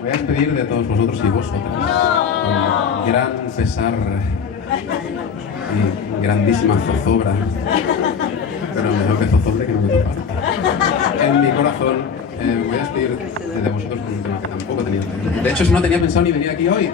voy a despedir de todos vosotros y vosotras con gran pesar y grandísima zozobra, pero mejor que zozobre que no me toca. En mi corazón voy a despedir de vosotros con un tema que tampoco tenía. De hecho, no tenía pensado ni venir aquí hoy.